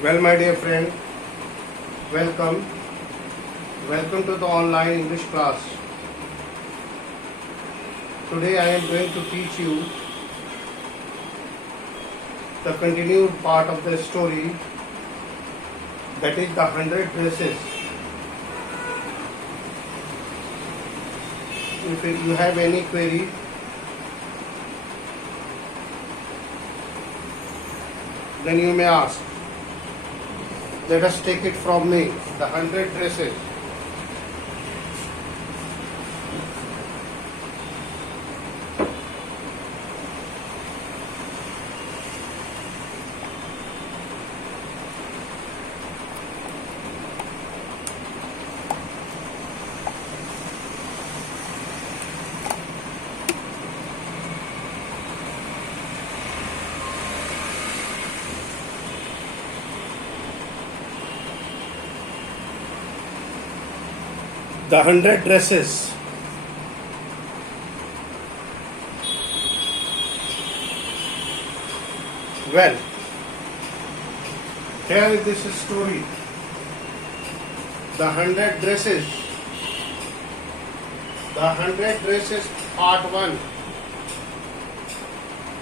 Well, my dear friend, welcome. Welcome to the online English class. Today I am going to teach you the continued part of the story, that is the 100 dresses. If you have any query, then you may ask. Let us take it from me, the 100 dresses. The 100 dresses. Well, here is this story. The 100 dresses. The 100 dresses part 1.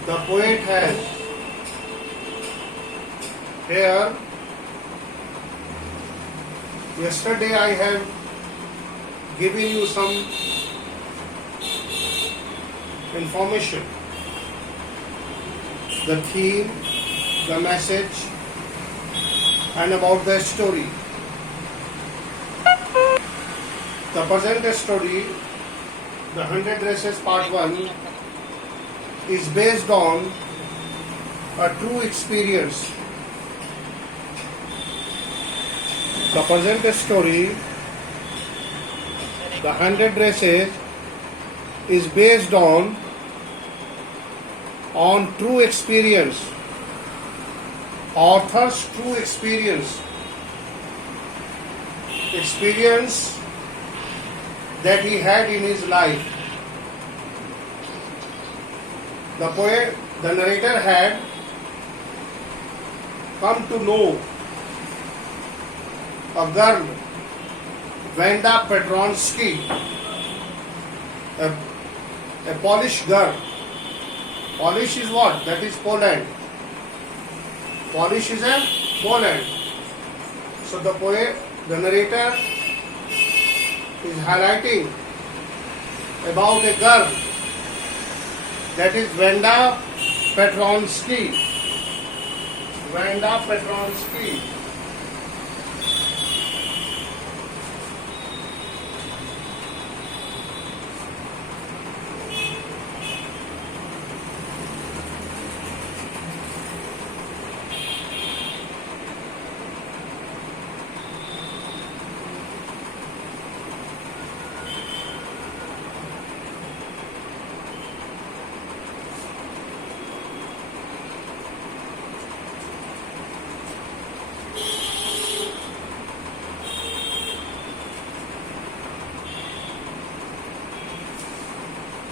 The poet has here. Yesterday I have given you some information, the theme, the message, and about the story. The present story, the 100 dresses part 1, is based on a true experience. The present story, the 100 dresses, is based on true experience, author's true experience that he had in his life. The poet, the narrator had come to know a girl, Wanda Petronsky, a Polish girl. Polish is what? That is Poland. Polish is a Poland. So the poet, the narrator is highlighting about a girl, that is Wanda Petronsky. Wanda Petronsky.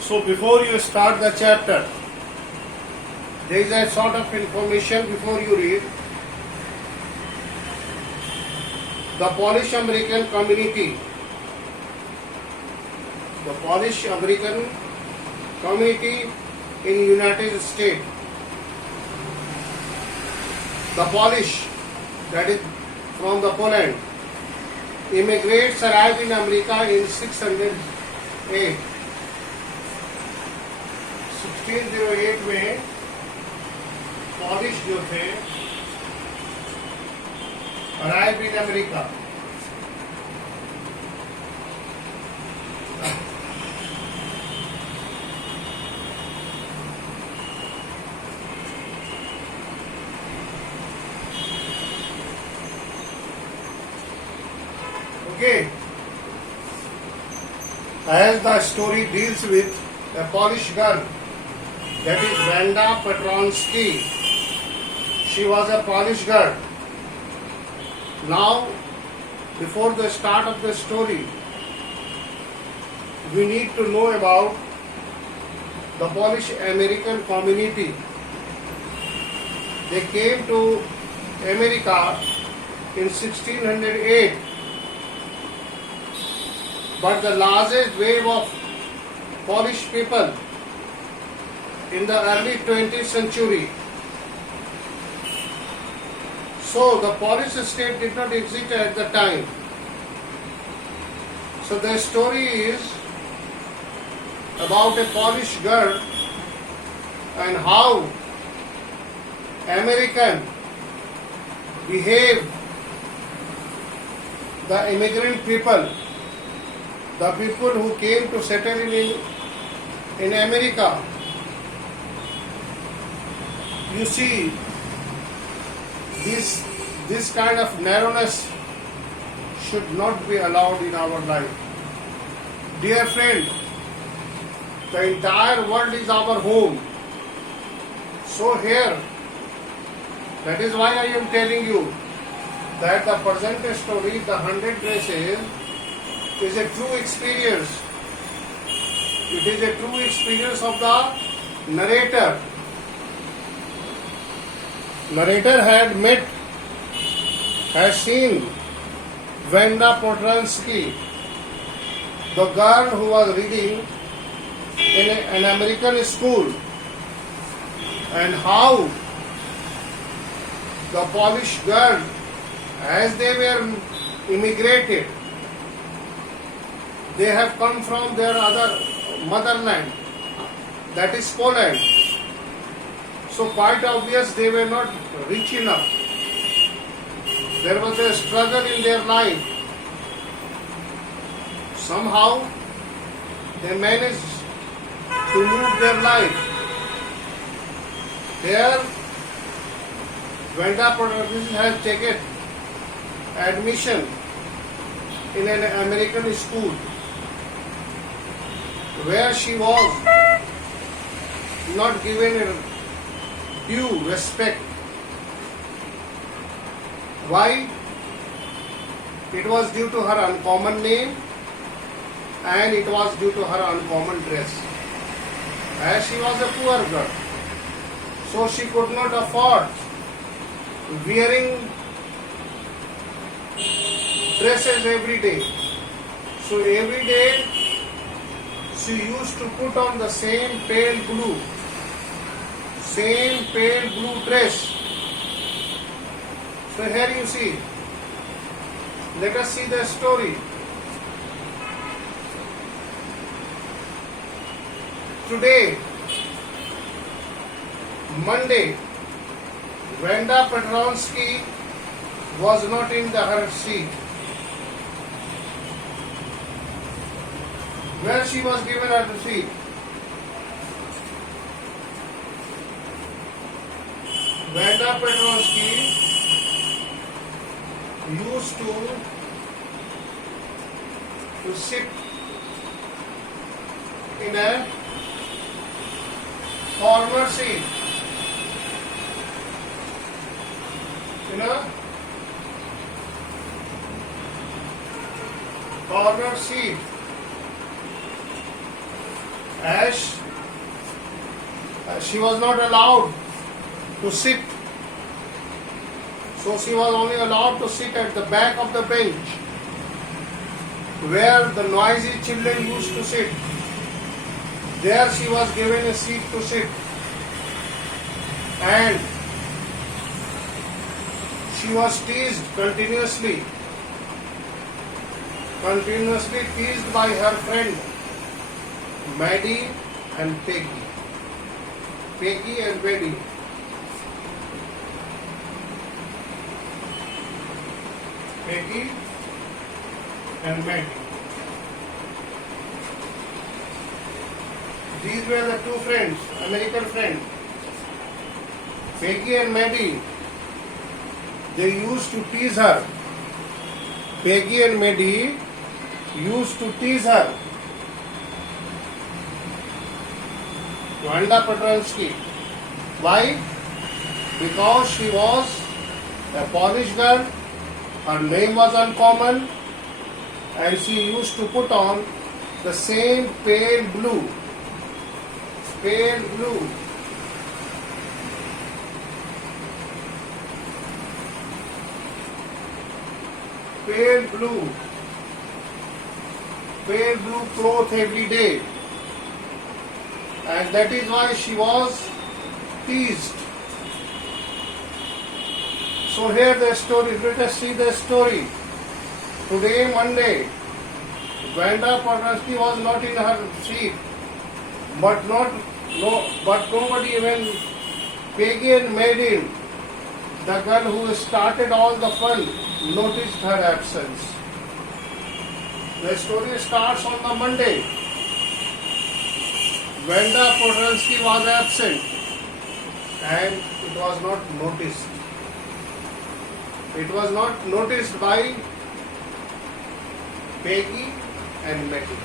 So before you start the chapter, there is a sort of information before you read. The Polish American community. The Polish American community in United States. The Polish, that is from the Poland, immigrants arrived in America in 1608. 1608 में polish जो थे arrived in America. Okay. As the story deals with a Polish girl, that is Wanda Petronsky. She was a Polish girl. Now, before the start of the story, we need to know about the Polish American community. They came to America in 1608. But the largest wave of Polish people in the early 20th century. So the Polish state did not exist at the time. So the story is about a Polish girl and how American behave the immigrant people, the people who came to settle in America. You see, this kind of narrowness should not be allowed in our life. Dear friend, the entire world is our home. So here, that is why I am telling you that the present story, the 100 Dresses, is a true experience. It is a true experience of the narrator. Narrator had seen Wanda Petronsky, the girl who was reading in an American school, and how the Polish girl, as they were immigrated, they have come from their other motherland, that is Poland. So quite obvious they were not rich enough. There was a struggle in their life. Somehow they managed to move their life. Here, Wanda Petronsky has taken admission in an American school where she was not given a due respect. Why? It was due to her uncommon name and it was due to her uncommon dress. As she was a poor girl, so she could not afford wearing dresses every day. So every day she used to put on the same pale blue dress. So here you see. Let us see the story. Today, Monday, Wanda Petronsky was not in her seat. Where she was given her seat? Wanda Petronsky used to sit in a corner seat. Corner seat. As she was not allowed to sit, so she was only allowed to sit at the back of the bench where the noisy children used to sit. There she was given a seat to sit, and she was teased continuously teased by her friend Maddie and Peggy. Peggy and Maddie. Peggy and Maddie. These were the two friends, American friends. Peggy and Maddie. They used to tease her. Peggy and Maddie used to tease her. Wanda Petronsky. Why? Because she was a Polish girl, her name was uncommon, and she used to put on the same pale blue. pale blue cloth every day, and that is why she was teased. So here the story, let us see the story. Today, Monday, Vanda Podransky was not in her seat, but nobody, even Peggy and Maiden, the girl who started all the fun, noticed her absence. The story starts on the Monday. Vanda Podransky was absent, and it was not noticed. It was not noticed by Peggy and Matty.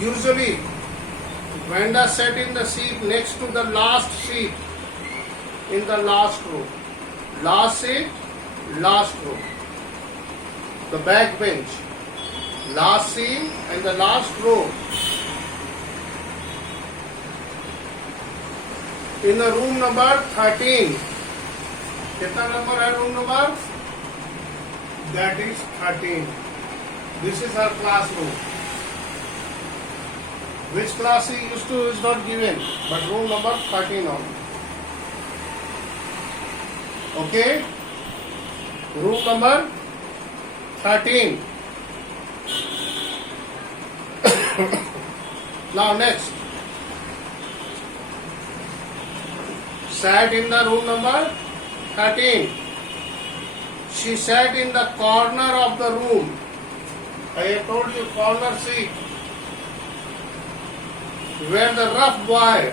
Usually, Vanda sat in the seat next to the last seat in the last row. Last seat, last row. The back bench. Last seat and the last row. In the room number 13. कितना number है room number? That is 13. This is her classroom. Which class he used to is not given, but room number 13 only. Okay? Room number 13. Now next. Sat in the room number 13. She sat in the corner of the room. I have told you, corner seat. Where the rough boy.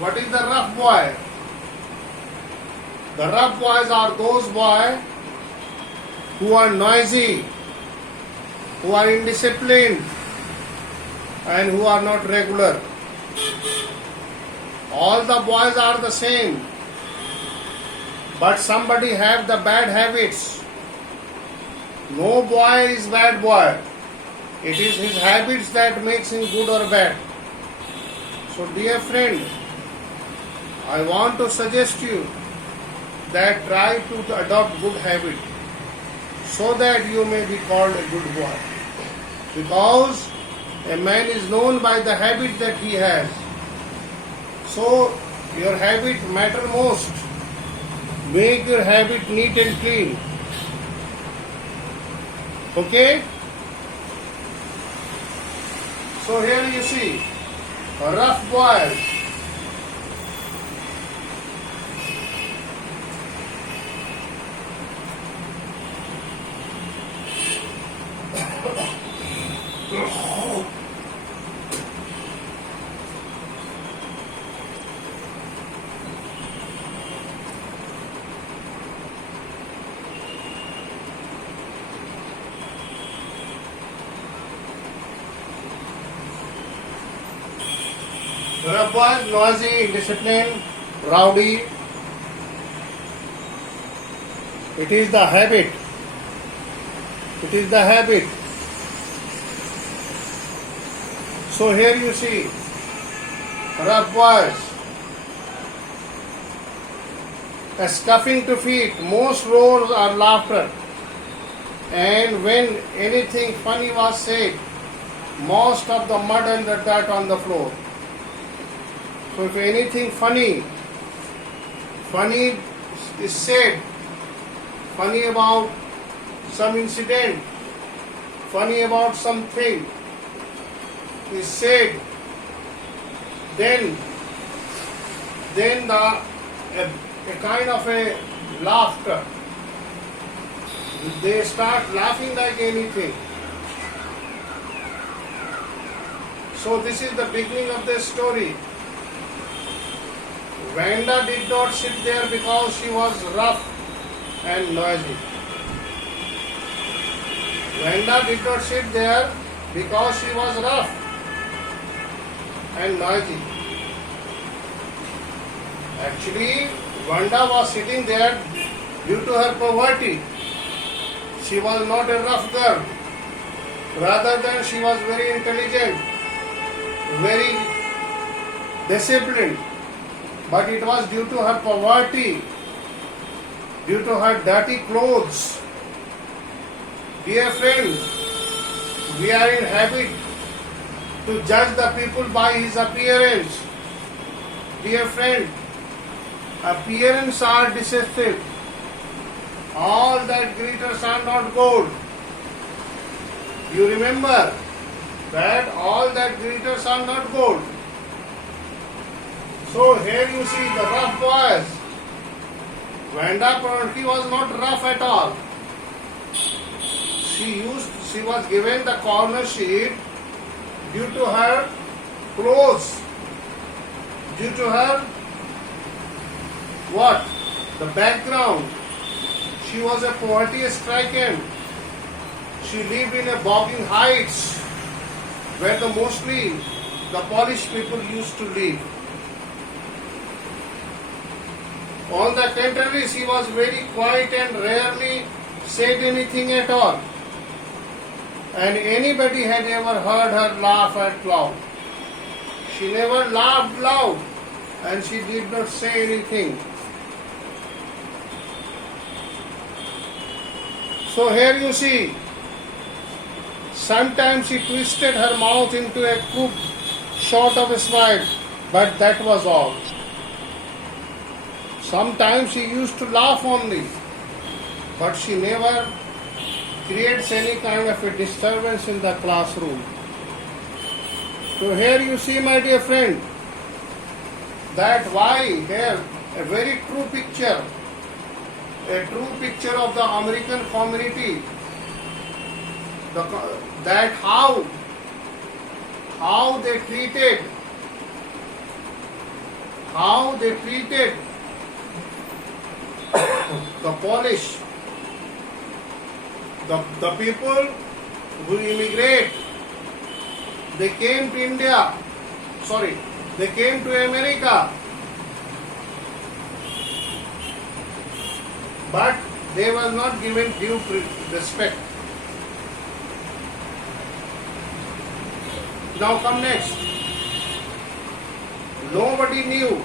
What is the rough boy? The rough boys are those boys who are noisy, who are indisciplined, and who are not regular. All the boys are the same, but somebody have the bad habits. No boy is bad boy. It is his habits that makes him good or bad. So dear friend, I want to suggest you that try to adopt good habit so that you may be called a good boy. Because a man is known by the habit that he has. So your habit matter most. Make your habit neat and clean. Okay? So here you see rough boys. Rough boys, noisy, indisciplined, rowdy. It is the habit. It is the habit. So here you see rough boys, a scuffing to feet. Most roars are laughter. And when anything funny was said, most of the mud and the dirt on the floor. So if anything funny is said, funny about some incident, funny about something is said, then a kind of a laughter. They start laughing like anything. So this is the beginning of the story. Vanda did not sit there because she was rough and noisy. Vanda did not sit there because she was rough and noisy. Actually, Vanda was sitting there due to her poverty. She was not a rough girl. Rather than she was very intelligent, very disciplined, but it was due to her poverty, due to her dirty clothes. Dear friend, we are in habit to judge the people by his appearance. Dear friend, appearance are deceptive. All that glitters are not gold. You remember that all that glitters are not gold. So here you see the rough boys. Vanda Pranati was not rough at all. She was given the corner seat due to her clothes, due to her what? The background. She was a poverty stricken. She lived in a bogging heights where mostly the polished people used to live. On the contrary, she was very quiet and rarely said anything at all. And anybody had ever heard her laugh out loud. She never laughed loud and she did not say anything. So here you see, sometimes she twisted her mouth into a crooked sort of a smile, but that was all. Sometimes she used to laugh only, but she never creates any kind of a disturbance in the classroom. So here you see, my dear friend, that why here a very true picture of the American community, that how they treated the Polish, the people who immigrate. They came to India, they came to America, but they were not given due respect. Now come next. Nobody knew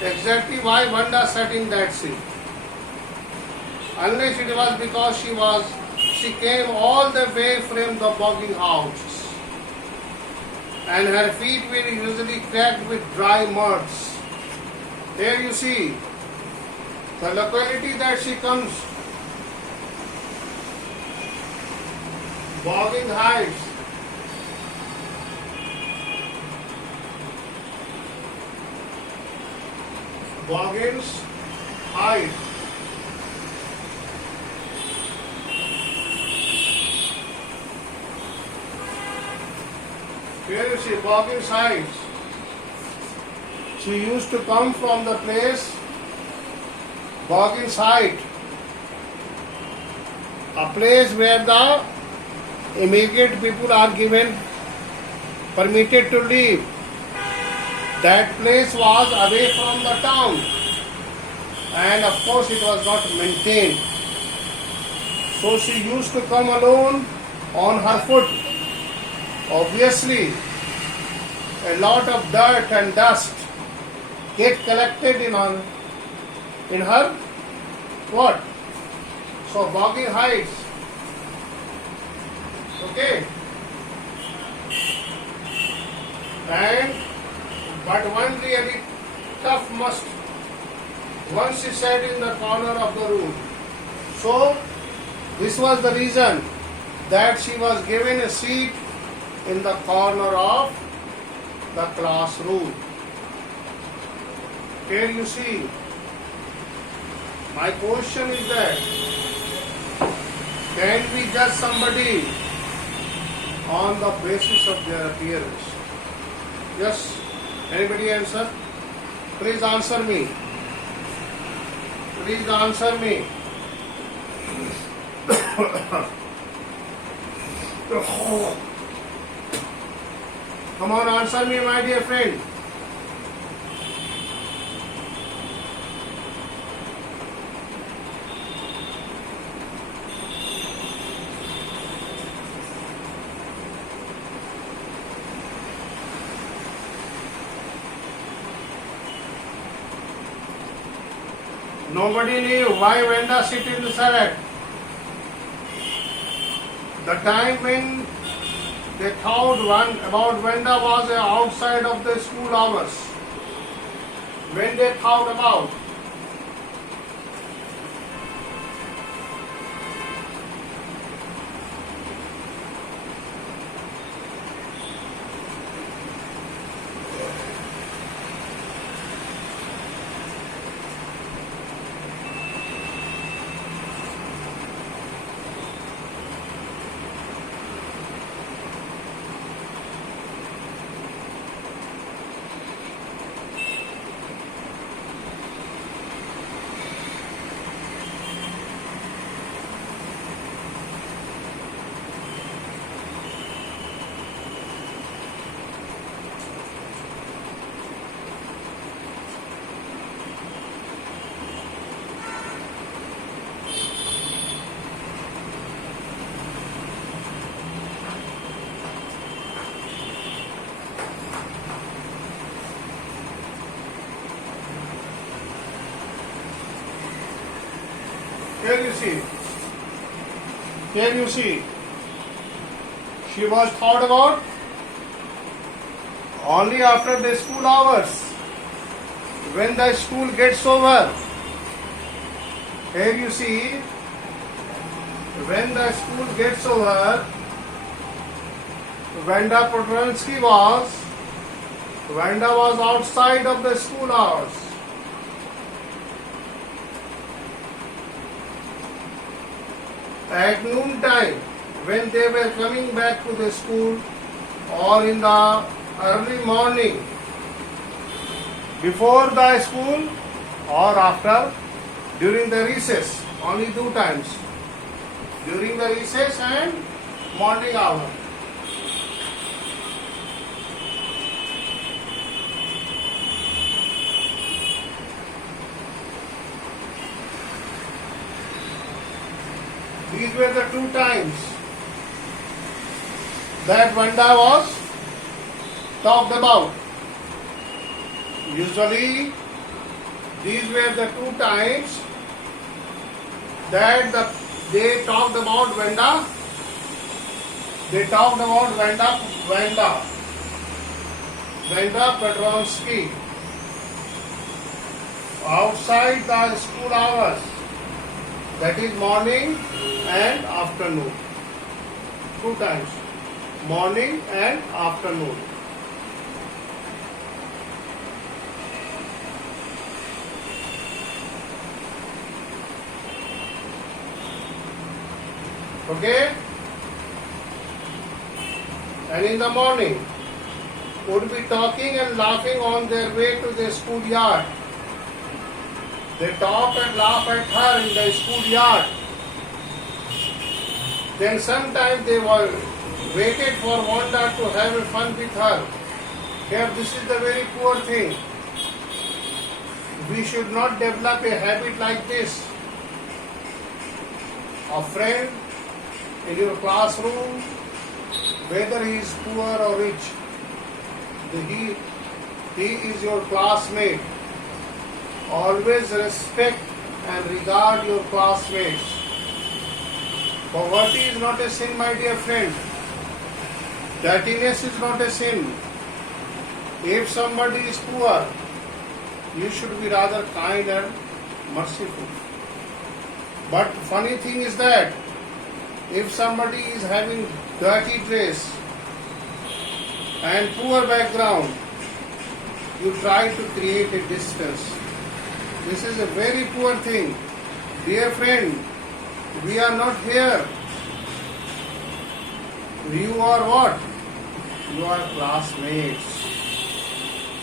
exactly why Vanda sat in that seat, unless it was because she came all the way from the bogging house, and her feet were usually cracked with dry muds. Here you see the locality that she comes, Bogging Heights. Boggins Heights. Here you see Boggins Heights. She used to come from the place Boggins Heights, a place where the immigrant people are permitted to live. That place was away from the town, and of course it was not maintained. So she used to come alone on her foot. Obviously, a lot of dirt and dust get collected in her what? So Bogging Heights. Okay. But one really tough must. Once she sat in the corner of the room. So this was the reason that she was given a seat in the corner of the classroom. Here you see. My question is that, can we judge somebody on the basis of their appearance? Yes? Anybody answer? Please answer me. Please answer me. Come on, answer me, my dear friend. Nobody knew why Venda sit in the salad. The time when they thought about Venda was outside of the school hours. When they thought about. Here you see. Here you see. She was thought about only after the school hours. When the school gets over. Here you see. When the school gets over, Venda was outside of the school hours. At noon time, when they were coming back to the school, or in the early morning, before the school or after, during the recess, only 2 times. During the recess and morning hour. These were the 2 times that Vanda was talked about. Usually, these were the 2 times that they talked about Vanda. They talked about Vanda Petronsky outside the school hours. That is morning and afternoon. 2 times. Morning and afternoon. Okay? And in the morning, would be talking and laughing on their way to the schoolyard. They talk and laugh at her in the schoolyard. Then sometimes they were waited for Vanda to have a fun with her. Here, this is the very poor thing. We should not develop a habit like this. A friend in your classroom, whether he is poor or rich, he is your classmate. Always respect and regard your classmates. Poverty is not a sin, my dear friend. Dirtiness is not a sin. If somebody is poor, you should be rather kind and merciful. But funny thing is that if somebody is having dirty dress and poor background, you try to create a distance. This is a very poor thing. Dear friend, we are not here. You are what? You are classmates.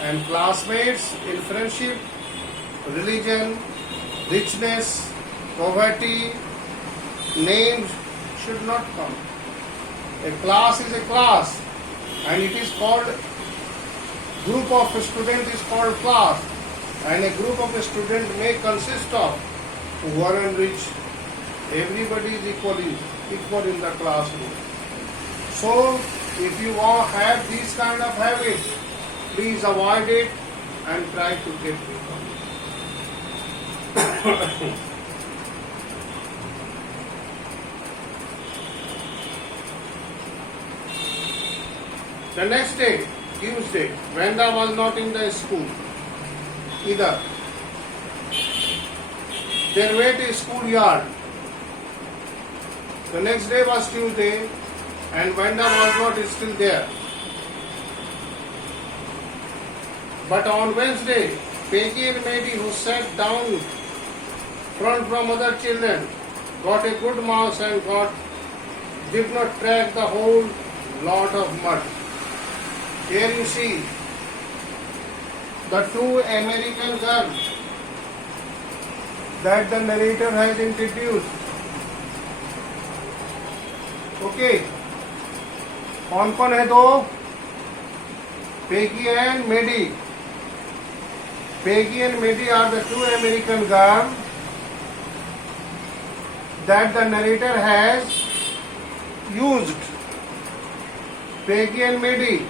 And classmates in friendship, religion, richness, poverty, names should not come. A class is a class, and it is called, group of students is called class, and a group of students may consist of poor and rich. Everybody is equal in the classroom. So, if you all have these kind of habits, please avoid it and try to get rid of it. The next day, Tuesday, Brenda was not in the school either. They went to schoolyard. The next day was Tuesday, and Brenda was not still there. But on Wednesday, Peggy and Maddie, who sat down front from other children, got a good marks and did not track the whole lot of mud. Here you see the two American girls that the narrator has introduced. Okay, कौन है दो? Peggy and Maddie. Peggy and Maddie are the two American girls that the narrator has used. Peggy and Maddie.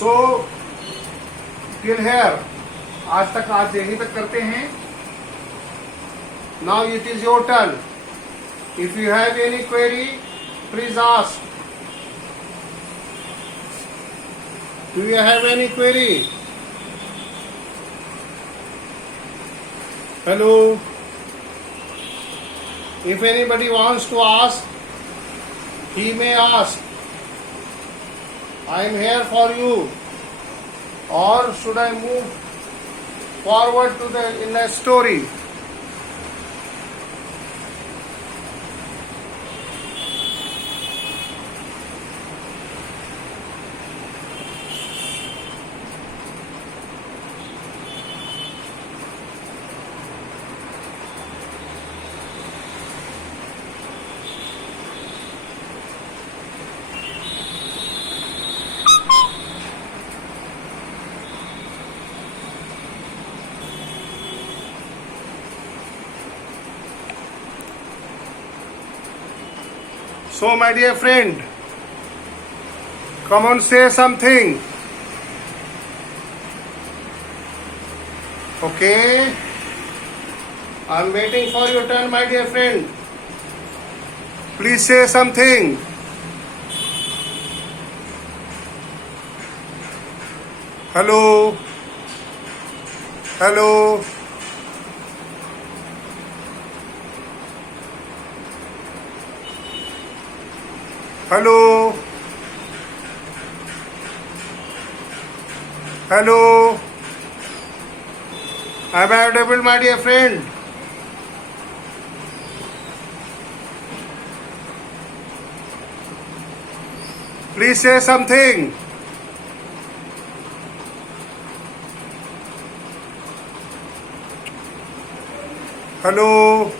So till here, आज यहीं तक करते हैं. Now it is your turn. If you have any query, please ask. Do you have any query? Hello? If anybody wants to ask, he may ask. I am here for you. Or should I move forward to in the story? So, my dear friend, come on, say something. Okay? I'm waiting for your turn, my dear friend. Please say something. Hello? Hello? Hello? Hello? Am I audible, my dear friend? Please say something. Hello?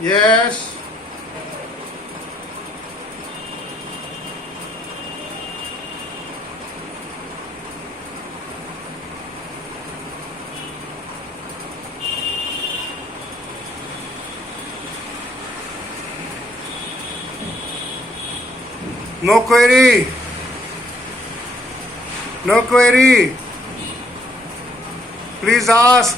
Yes? No query. No query. Please ask.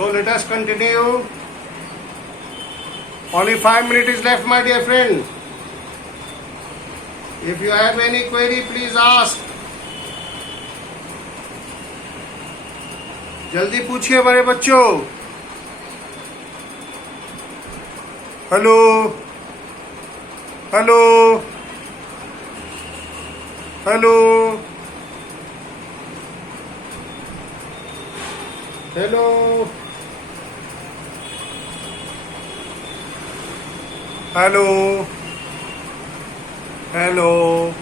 So let us continue. Only 5 minutes is left, my dear friend. If you have any query, please ask. जल्दी पूछिए बड़े बच्चों. Hello hello hello Hello. Hello. Hello.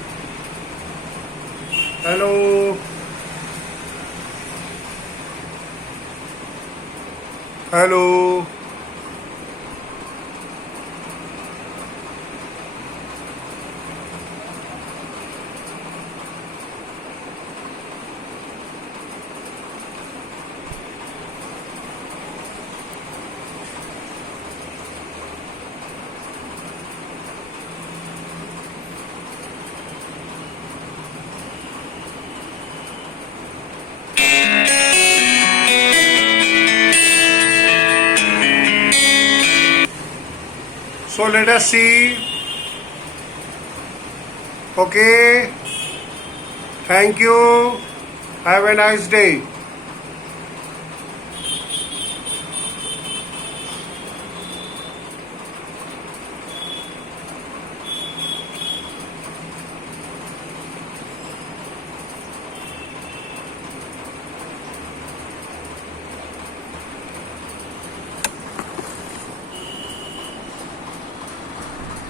Hello. Hello. So let us see. Okay. Thank you. Have a nice day.